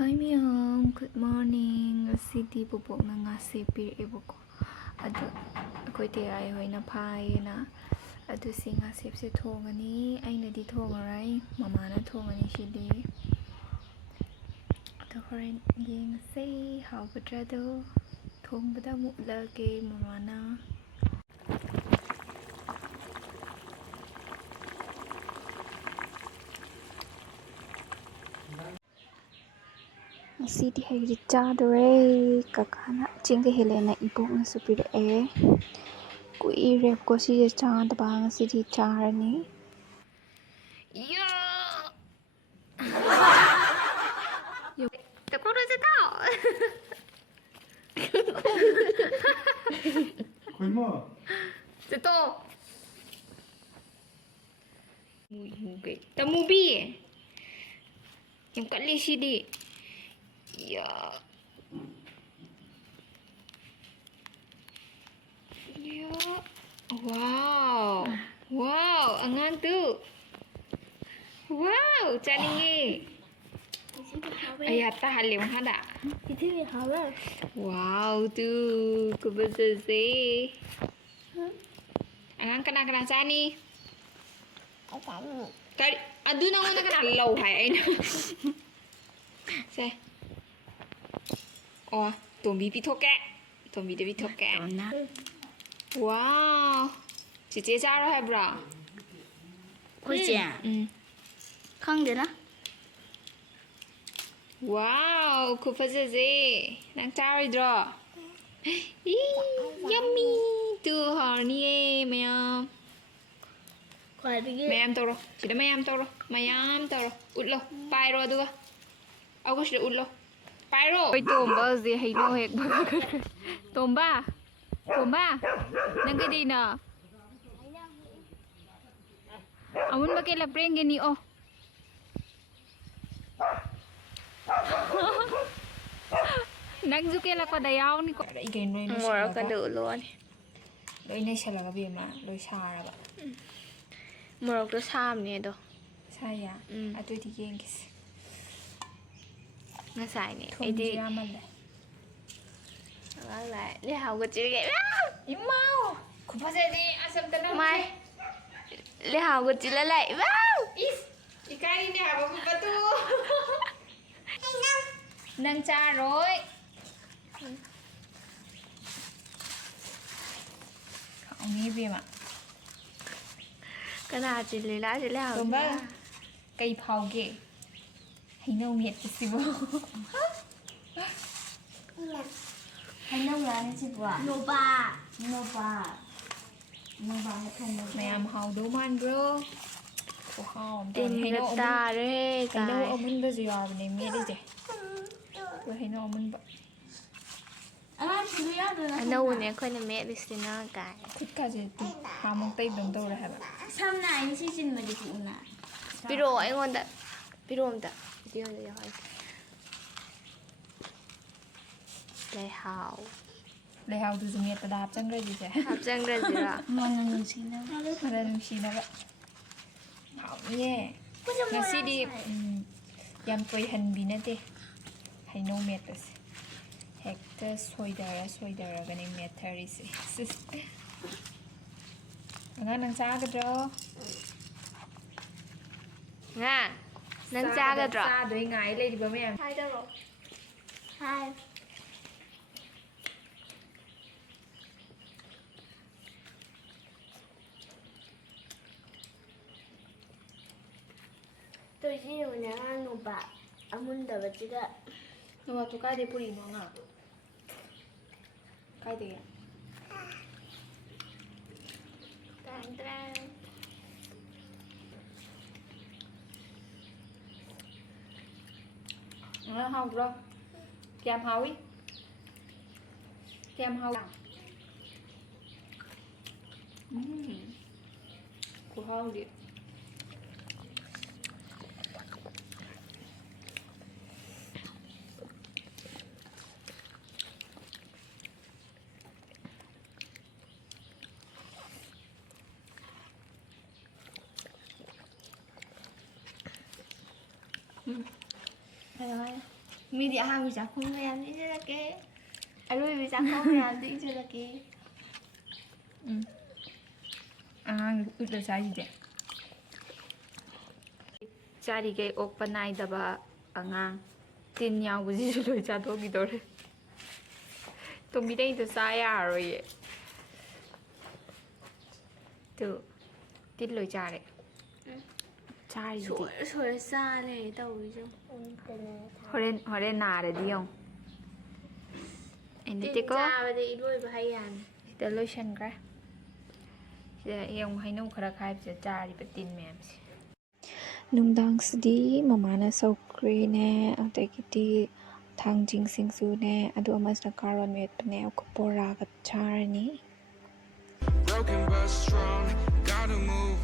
Hi ma'am, good morning. Ngasidi bubok na nga si piriboko. Ado akoy tiyay hoy na phayena. Ado si nga sip si thongani. Aina di thongaray. Mama na thongani sidi. Ado horen yeng say how badrado. Thong bada mutlage mama na. Ngasidi hay chadore kakana chingde helena ibok na supir kuirep ko si chadba ngasidi charani. Yo! Yo, takuro sa tao. Kuy mo. Ito. Hugay. Tamubi. Yung kalisi di. Ya. Ya. Wow. Wow, angan tu. Wow, cani. Ayat ta halim hada. Itu ya halal. Wow tu, kubesese. Angan kena cani. Kamu. Kari, adu na una kena lau hai aina. Se. Oh, Tombi bị thuốc kẹ. Tombi đã bị thuốc kẹ. Wow. Chị chế ra rồi hả bro? Kucing. Không được đó. Wow, cô phải gì? Đang chơi rồi. Yummy. Từ hồi nè mày em. Mày em tao rồi. Chị đã mày em tao rồi. Mày em tao rồi. Út lo. Bài rồi được. Ông có chị đã út lo. Pyro. Oi tomba gì hay lo hek baga. Tomba. Tomba. Nang gadi na. Amun ba kila preng gini oh. Nang zuke la ko dayaw ni ko. Ay gain mo ni. Mura ka dulo ni. Loi nay siya laga bima. Loi shara ba. Mura ko sam ni do. Saya. Ato iti gengis. Ngasay ni. Hindi ramal da. Wala lại. Li hao ko chỉ cái. Imaw. Ko pa sa di asam tanong. Mai. Li hao ko chỉ lại. Wow. Is. Ikain ni haba pa tu. Nang cha rồi. Không nghĩ về mà. Cái nào chỉ lấy lá chỉ lấy hao. Tôm ba. Cây phao ghê. Hay nâu miệt cái gì vô. Hay nông là cái gì vậy? Nova. Nova. Nova hay thành Nova. Mẹ em hầu đủ man bro. Cô hầu. Tin người ta đấy. Hay nâu ông mình bây giờ này miệt đi chứ. Rồi hay nâu ông mình bận. Anh đâu nè khơi nè mẹ đi xin nó cái. Thích cả gì thì hà mong tay đồng đâu là hả bạn. Sao này anh xin mà đi phụ nè. Biro anh ngon đã. Biro không đã. Biro để hỏi. Lê hào. Lê hầu từ miệt ta đạp chân ra gì chứ. Hạp chân ra gì đó. Mà đừng xin đó bạn. Hảo nhé. Ngasi di yang koi han binate. Hay no metas. Hekta soidara gani metari se. Ngan nang sa gadro. Nga. Nang cha cái rõ. Sa đuổi ngái lên đi bố mẹ. Hai đâu rồi? Hai. Tôi chỉ là nhà ăn nụ bạc. Ông muốn đợi bà chị đó. Nó vào tụi cái đi buri nó ngà. Cái gì ạ? Tàn tàn. Nó hầu rồi. Kem hầu ý. Kem hầu. Cô hầu đi. Thôi rồi. ꯃꯤꯗꯤ ꯑꯍꯥꯟꯕ ꯆꯥꯛꯈꯨꯝ ꯃꯌꯥꯝꯗ ꯏꯖꯔꯛꯀꯦ ꯑꯔꯣꯏꯕ ꯆꯥꯛꯈꯨꯝ ꯃꯌꯥꯝꯗ ꯏꯖꯔꯛꯀꯦ ꯑꯉꯥꯡ ꯎꯠꯂ ꯆꯥꯔꯤꯁꯦ ꯆꯥꯔꯤꯈꯩ ꯑꯣꯛꯄ ꯅꯥꯏꯗꯕ ꯑꯉꯥꯡ ꯇꯤꯟ ꯌꯥꯎꯕꯁꯤꯁꯨ ꯂꯣꯏ ꯆꯥꯊꯣꯛꯈꯤꯗꯧꯔꯦ ꯇꯣꯝꯕꯤꯗꯩꯗꯣ ꯆꯥ ꯌꯥꯔꯔꯣꯏꯌꯦ ꯇꯨ ꯇꯤꯟ ꯂꯣꯏ ꯆꯥꯔꯦ ꯆꯥꯔꯤꯁꯤꯗꯤ ꯁꯣꯏꯔ ꯆꯥꯔꯦ ꯇꯧꯔꯤꯁꯦ ꯍꯣꯔꯦꯟ ꯅꯥꯔꯗꯤ ꯌꯦꯡꯉꯨ ꯑꯩ ꯇꯤꯟ ꯅꯠꯇꯦꯀꯣ ꯆꯥꯕꯗ ꯏꯔꯣꯏꯕ ꯍꯩ ꯌꯥꯅꯤ ꯁꯤꯗ ꯂꯣꯏꯁꯟꯈ꯭ꯔꯦ ꯁꯤꯗ ꯌꯦꯡꯉꯨ ꯍꯩꯅꯧ ꯈꯔ ꯈꯥꯏꯕꯁꯤꯗ ꯆꯥꯔꯤꯕ ꯇꯤꯟ ꯃꯌꯥꯝꯁꯦ ꯅꯨꯡꯗꯥꯡꯁꯤꯗꯤ ꯃꯃꯥꯅ ꯁꯧꯒ꯭ꯔꯤꯅꯦ ꯑꯗꯒꯤꯗꯤ ꯊꯥꯡꯖꯤꯡ ꯁꯤꯡꯖꯨꯅꯦ ꯑꯗꯨ ꯑꯃꯁꯤꯅ ꯀꯥꯔꯣꯠ ꯃꯦꯠꯄꯅꯦ ꯕꯣꯔꯥꯒ ꯆꯥꯔꯅꯤ Broken but strong, gotta move